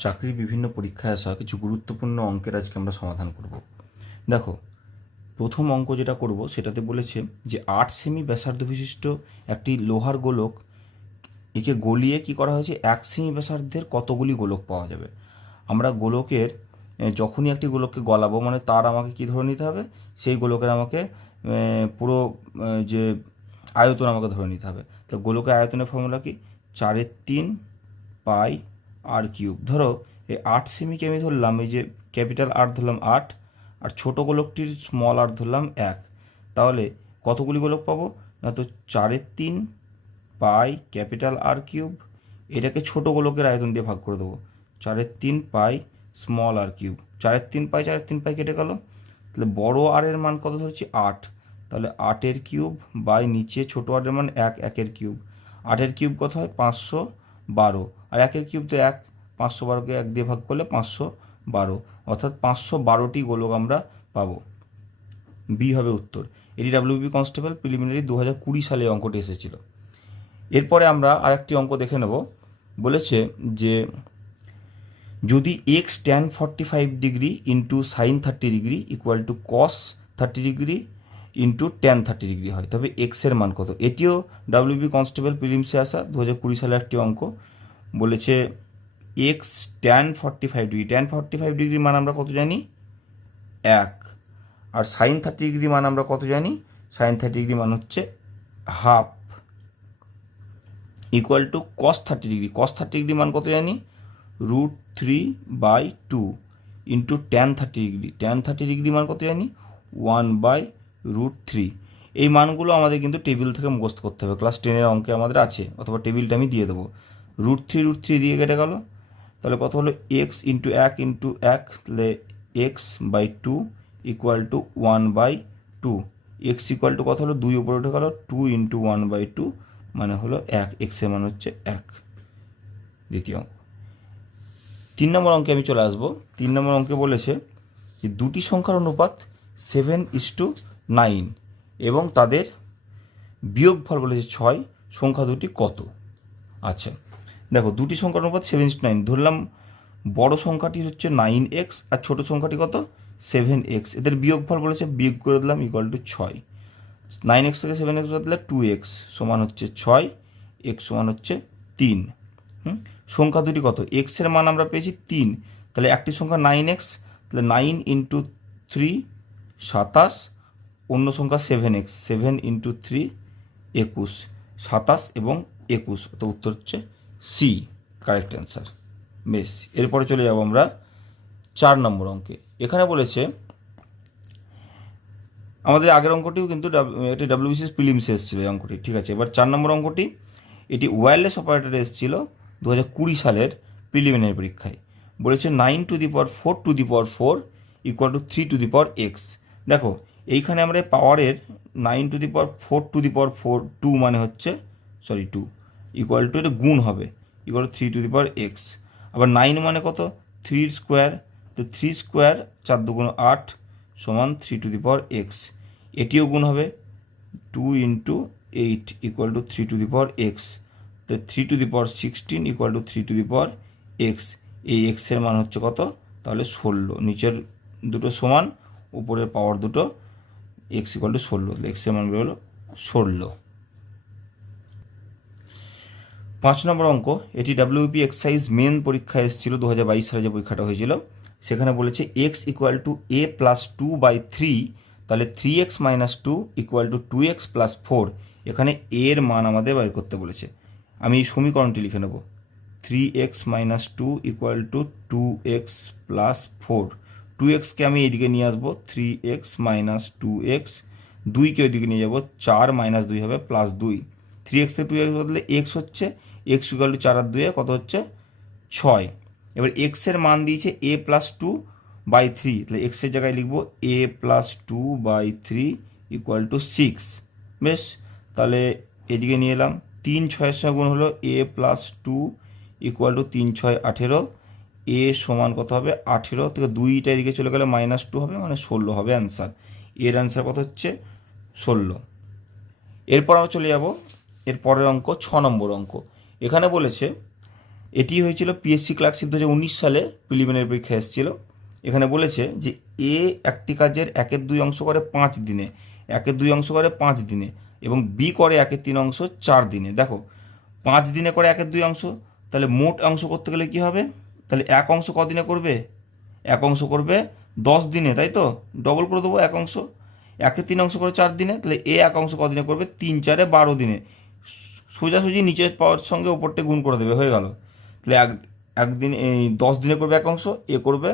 চাকরির বিভিন্ন পরীক্ষায় আসা কিছু গুরুত্বপূর্ণ অঙ্কের আজকে আমরা সমাধান করব। দেখো, প্রথম অঙ্ক যেটা করব সেটাতে বলেছে যে 8 সেমি ব্যাসার্ধ বিশিষ্ট একটি লোহার গোলক একে গলিয়ে কি করা হয়েছে 1 সেমি ব্যাসার্ধের কতগুলি গোলক পাওয়া যাবে। আমরা গোলকের যখনই একটি গোলককে গলাবো মানে তার আমাকে কি ধরে নিতে হবে, সেই গোলকের আমাকে পুরো যে আয়তন আমাকে ধরে নিতে হবে। তো গোলকের আয়তনের ফর্মুলা কি, 4/3 পাই আর কিউব। ধরো এই 8 সেমিকে আমি ধরলাম, এই যে ক্যাপিটাল আর ধরলাম 8 আর ছোট গোলকটির স্মল আর ধরলাম 1। তাহলে কতগুলি গোলক পাবো না, তো 4/3 পাই ক্যাপিটাল আর কিউব, এটাকে ছোট গোলকের আয়তন দিয়ে ভাগ করে দেবো। 4/3 পাই স্মল আর কিউব, 4/3 পাই কেটে গেল। তাহলে বড় আর এর মান কত ধরছি 8, তাহলে 8-এর কিউব বাই নিচে ছোট আর এর মান 1, 1-এর কিউব। 8-এর কিউব কত হয় 512, আর 1-এর কিউব তো 1, 512কে 1 দিয়ে ভাগ করলে 512, অর্থাৎ 512টি গোলক আমরা পাবো। বি হবে উত্তর। এটি ডাব্লিউবি কনস্টেবল প্রিলিমিনারি 2020 সালে অঙ্কটি এসেছিল। এরপরে আমরা আরেকটি অঙ্ক দেখে নেব। বলেছে যে যদি x tan 45 degree into sine 30 degree equal to cos 30 degree into tan 30 degree হয়, তবে এক্সের মান কত। এটিও ডাব্লিউবি কনস্টেবল প্রিলিমসে আসা 2020 সালে একটি অঙ্ক। বলেছে এক্স ট্যান 45 ডিগ্রি, ট্যান 45 ডিগ্রির মান আমরা কত জানি 1, আর সাইন 30 ডিগ্রি মান আমরা কত জানি, সাইন 30 ডিগ্রি মান হচ্ছে half, equal to cos 30 degree, cos 30 degree মান কত জানি √3/2 into tan 30 degree, tan 30 degree মান কত জানি 1/√3। এই মানগুলো আমাদের কিন্তু টেবিল থেকে মুখস্থ করতে হবে, ক্লাস 10-এর অঙ্কে আমাদের আছে, অথবা টেবিলটা আমি দিয়ে দেবো। √3 দিয়ে কেটে গেল, তাহলে কত হলো এক্স ইন্টু 1 ইন্টু 1, তাহলে x/2 equal to 1/2। X equal to কত হলো 2 উপরে উঠে গেল, 2 ইন্টু 1/2 মানে হলো 1, এক্সের মান হচ্ছে 1। দ্বিতীয় অঙ্ক। 3 নম্বর অঙ্কে আমি চলে আসবো। 3 নম্বর অঙ্কে বলেছে যে দুটি সংখ্যার অনুপাত 7:9 এবং তাদের বিয়োগফল বলেছে 6, সংখ্যা দুটি কত। আচ্ছা দেখো, দুটি সংখ্যার অনুপাত 7:9, ধরলাম বড় সংখ্যাটি হচ্ছে 9x আর ছোট সংখ্যাটি কত 7x, এদের বিয়োগফল বলেছে, বিয়োগ করে দিলাম ইকুয়াল টু 6। 9x থেকে 7x বদলে 2x সমান হচ্ছে 6, x সমান হচ্ছে 3। সংখ্যা দুটি কত, এক্সের মান আমরা পেয়েছি 3, তাহলে একটি সংখ্যা 9x, তাহলে 9 ইন্টু 3 27, অন্য সংখ্যা 7x, 7 ইন্টু 3 21, 27 এবং 21, তো উত্তর হচ্ছে সি, কারেক্ট অ্যান্সার। বেশ, এরপরে চলে যাব আমরা 4 নম্বর অঙ্কে। এখানে বলেছে আমাদের আগের অঙ্কটিও কিন্তু এটি ডাব্লিউবিসিএস প্রিলিমসে এসেছিল এই অঙ্কটি, ঠিক আছে। এবার 4 নম্বর অঙ্কটি, এটি ওয়্যারলেস অপারেটরে এসেছিল 2020 সালের প্রিলিমিনারি পরীক্ষায়। বলেছে 9⁴ ইকুয়াল টু 3⁴x। দেখো এইখানে আমরা পাওয়ারের 9⁴ 2 মানে হচ্ছে 2 ইকুয়াল টু, এটা গুণ হবে, ইকুয়াল টু 3⁴x। আবার 9 মানে কত 3 স্কোয়ার, তো 3 স্কোয়ার 4 2 8 সমান 3⁴x। এটিও গুণ হবে 2 ইন্টু 8 ইকুয়াল টু 3⁴x, তো 3⁴16 ইকুয়াল টু 3⁴x। এই এক্সের মান হচ্ছে কত, তাহলে 16, নিচের দুটো সমান উপরের পাওয়ার দুটো, x ইকুয়াল টু 16, এক্সের মান হলো 16। 5 নম্বর অঙ্ক, এটি ডাব্লিউপি এক্সাইজ মেন পরীক্ষায় এসেছিল 2022 সালে যে পরীক্ষাটা হয়েছিল। সেখানে বলেছে x equal to a plus 2/3, তাহলে 3x minus 2 equal to 2x plus 4। এখানে এর মান আমাদের বের করতে বলেছে। আমি এই সমীকরণটি লিখে নেব, 3x minus 2 equal to 2x plus 4। 2xকে আমি এইদিকে নিয়ে আসবো, 3x মাইনাস 2x, 2কে ওইদিকে নিয়ে যাবো, 4 মাইনাস 2 হবে প্লাস 2। 3x থেকে 2x বদলে x হচ্ছে, x ইকুয়াল টু 4 আর 2 কত হচ্ছে 6। এবার এক্সের মান দিয়েছে a প্লাস 2/3, তাহলে এক্সের জায়গায় লিখবো a প্লাস 2/3 ইকুয়াল টু 6। বেশ, তাহলে এদিকে নিয়ে এলাম, 3 6-এর সঙ্গে গুণ হলো a plus 2 equal to 3 6 18, a সমান কত হবে 18 থেকে 2টা এদিকে চলে গেলে -2 হবে, মানে 16 হবে অ্যান্সার। এর অ্যান্সার কত হচ্ছে 16। এরপর আমরা চলে যাব এর পরের অঙ্ক, 6 নম্বর অঙ্ক। এখানে বলেছে এটি হয়েছিল পিএসসি ক্লার্কশিপ 2019 সালে প্রিলিমিনারি পরীক্ষা এসেছিল। এখানে বলেছে যে এ একটি কাজের 1/2 অংশ করে 5 দিনে, 1/2 অংশ করে 5 দিনে, এবং বি করে 1/3 অংশ 4 দিনে। দেখো 5 দিনে করে 1/2 অংশ, তাহলে মোট অংশ করতে গেলে কী হবে, তাহলে এক অংশ কদিনে করবে, এক অংশ করবে 10 দিনে, তাই তো, ডবল করে দেবো এক অংশ, 1/3 অংশ করে 4 দিনে, তাহলে এ এক অংশ কদিনে করবে, 3 4 12 দিনে। সোজাসুজি নিচের পাওয়ার সঙ্গে ওপরটা গুণ করে দেবে, হয়ে গেল। তাহলে একদিন এই 10 দিনে করবে এক অংশ, এ করবে,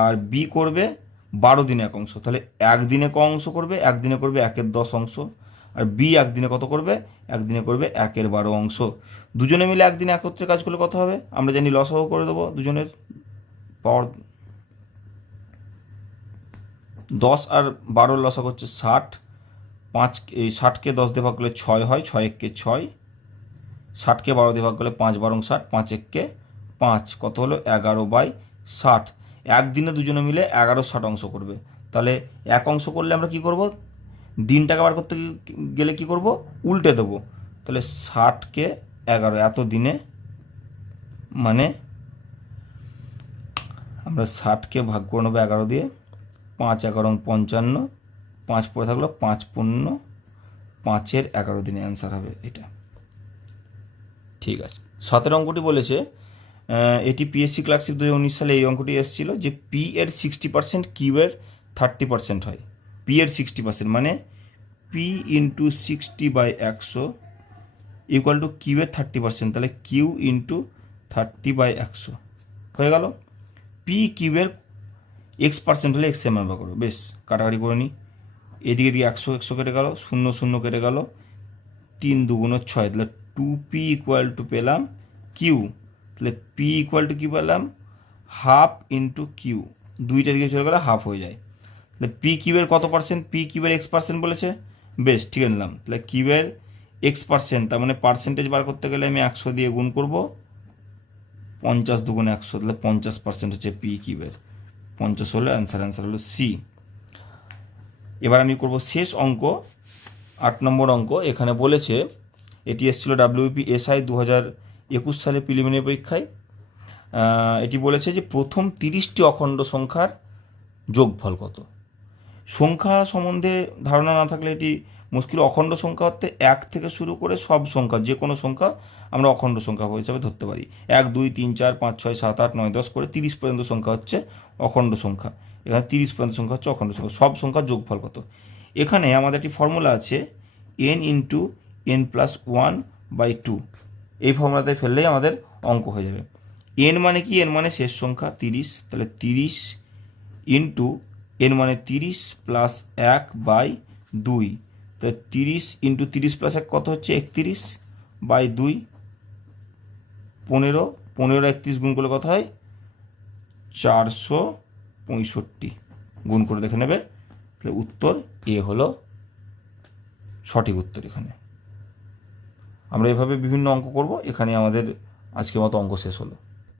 আর বি করবে 12 দিনে এক অংশ। তাহলে একদিনে ক অংশ করবে, একদিনে করবে 1/10 অংশ, আর বি একদিনে কত করবে, একদিনে করবে 1/12 অংশ। দুজনে মিলে একদিনে একত্রে কাজ করলে কত হবে, আমরা জানি লসাগু করে দেবো দুজনের। পাওয়ার 10 আর 12 লসাগু হচ্ছে 60, 5 এই 60কে 10 দিয়ে ভাগ করলে 6 হয়, 6 1 6, 60কে 12 দিয়ে ভাগ করলে 5 12 60, 5 1 5, কত হলো 11/60। একদিনে দুজনে মিলে 11/60 অংশ করবে। তাহলে এক অংশ করলে আমরা কি করব, দিনটাকে বার করতে গেলে কি করব, উল্টে দেবো। তাহলে 60কে 11 এত দিনে, মানে আমরা 60কে ভাগ করে নেবো 11 দিয়ে, 5 11 55, 5 পড়ে থাকলো, 5 15, 5-এর 11 দিনে অ্যান্সার হবে এটা। ঠিক আছে। 7 অঙ্কটি বলেছে, এটি পিএসসি ক্লার্কশিপ 2019 সালে এই অঙ্কটি এসেছিল যে পি এর 60% কিউ এর 30% হয়। পি এর 60% মানে P into 60/100 equal to Q এর 30%, তাহলে কিউ ইন্টু 30/100 হয়ে গেল। পি কিউ এর x% হলে এক্স এর মান বার করো। বেশ, কাটাকাটি করে নিই, এদিকে দিয়ে 100 100 কেটে গেল, 0 0 কেটে গেল, 3 2 6, তাহলে 2p ইকুয়াল টু পেলাম কিউ, তাহলে পি ইকুয়াল টু কী পেলাম, হাফ ইন্টু কিউ, দুইটা দিকে চলে গেলে হাফ হয়ে যায়। তাহলে পি কিউবের কত পার্সেন্ট, পি কিউবের x% বলেছে, বেশ ঠিক নিলাম। তাহলে কিউবের x%, তার মানে পার্সেন্টেজ বার করতে গেলে আমি 100 দিয়ে গুণ করব, 50 2 100, তাহলে 50% হচ্ছে পি কিউবের, 50 হলো অ্যান্সার হলো সি। এবার আমি করব শেষ অঙ্ক, 8 নম্বর অঙ্ক। এখানে বলেছে, এটি এসেছিল WBSI 2021 সালে প্রিলিমিনারি পরীক্ষায়। এটি বলেছে যে প্রথম 30টি অখণ্ড সংখ্যার যোগফল কত। সংখ্যা সম্বন্ধে ধারণা না থাকলে এটি মুশকিল। অখণ্ড সংখ্যা হতে 1 থেকে শুরু করে সব সংখ্যা, যে কোনো সংখ্যা আমরা অখণ্ড সংখ্যা হিসাবে ধরতে পারি। 1 2 3 4 5 6 7 8 9 10 করে 30 পর্যন্ত সংখ্যা হচ্ছে অখণ্ড সংখ্যা। এখানে 30 পর্যন্ত সংখ্যা হচ্ছে অখণ্ড সংখ্যা। সব সংখ্যার যোগফল কত। এখানে আমাদের একটি ফর্মুলা আছে, n ইন্টু n+1/2। এই ফর্মুলাতে ফেললেই আমাদের অঙ্ক হয়ে যাবে। n মানে কি, n মানে শেষ সংখ্যা 30, তাহলে 30 ইন্টু n মানে 30 প্লাস 1/2, তাহলে 30 ইন্টু 30 প্লাস 1 কত হচ্ছে 31/2, 15 15 31 গুণ করলে কত হয় 465, গুণ করে দেখে নেবে। তাহলে উত্তর এ হলো সঠিক উত্তর। এখানে আমরা এভাবে বিভিন্ন অঙ্ক করব। এখানে আমাদের আজকের মতো অঙ্ক শেষ হলো।